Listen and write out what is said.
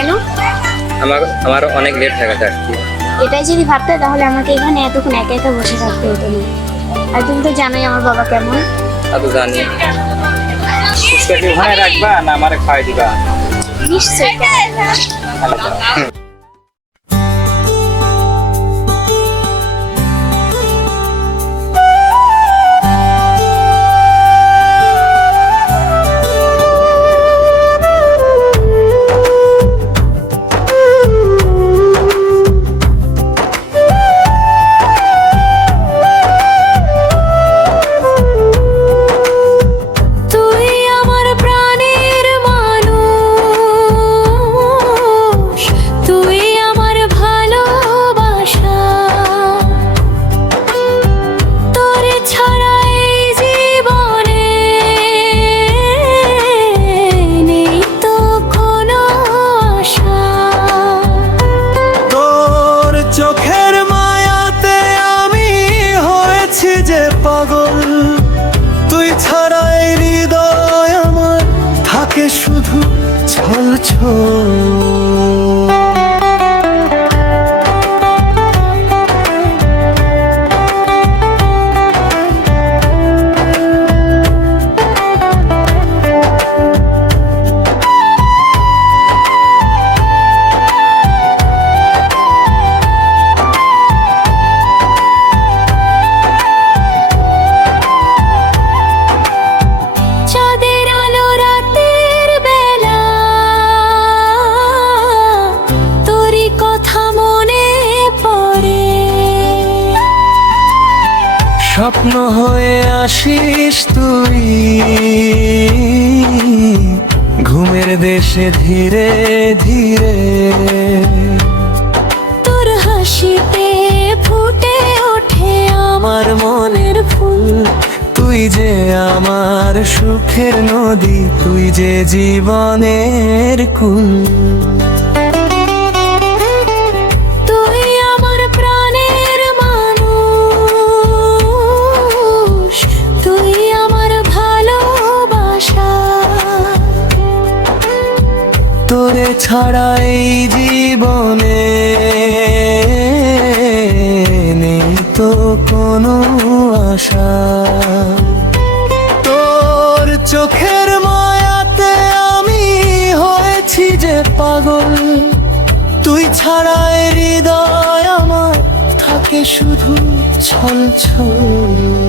কেন? আমার অনেক লেট হয়ে গেছে আসছি। এটাই যদি ভাবতে তাহলে আমাকে এখানে এতক্ষণ একা একা বসে থাকতে হতো না। আর তুমি তো জানোই আমার বাবা কেমন। তা তো জানি। ফুচকা কি ওখানে রাখবা না আমারে খাওয়াই দিবা? নিশ্চয়ই। চোখের মায়াতে আমি হয়েছি যে পাগল, তুই ছাড়াই হৃদয় আমার থাকে শুধু ছলছল। স্বপ্ন হয়ে আসিস তুই ঘুমের দেশে ধীরে ধীরে, তোর হাসিতে ফুটে ওঠে আমার মনের ফুল। তুই যে আমার সুখের নদী, তুই যে জীবনের কুল। তোরে ছাড়াই জীবনে নেই তো কোনো আশা। তোর চোখের মায়াতে আমি হয়েছি যে পাগল, তুই ছাড়াই হৃদয় আমার থাকে শুধু ছলছল।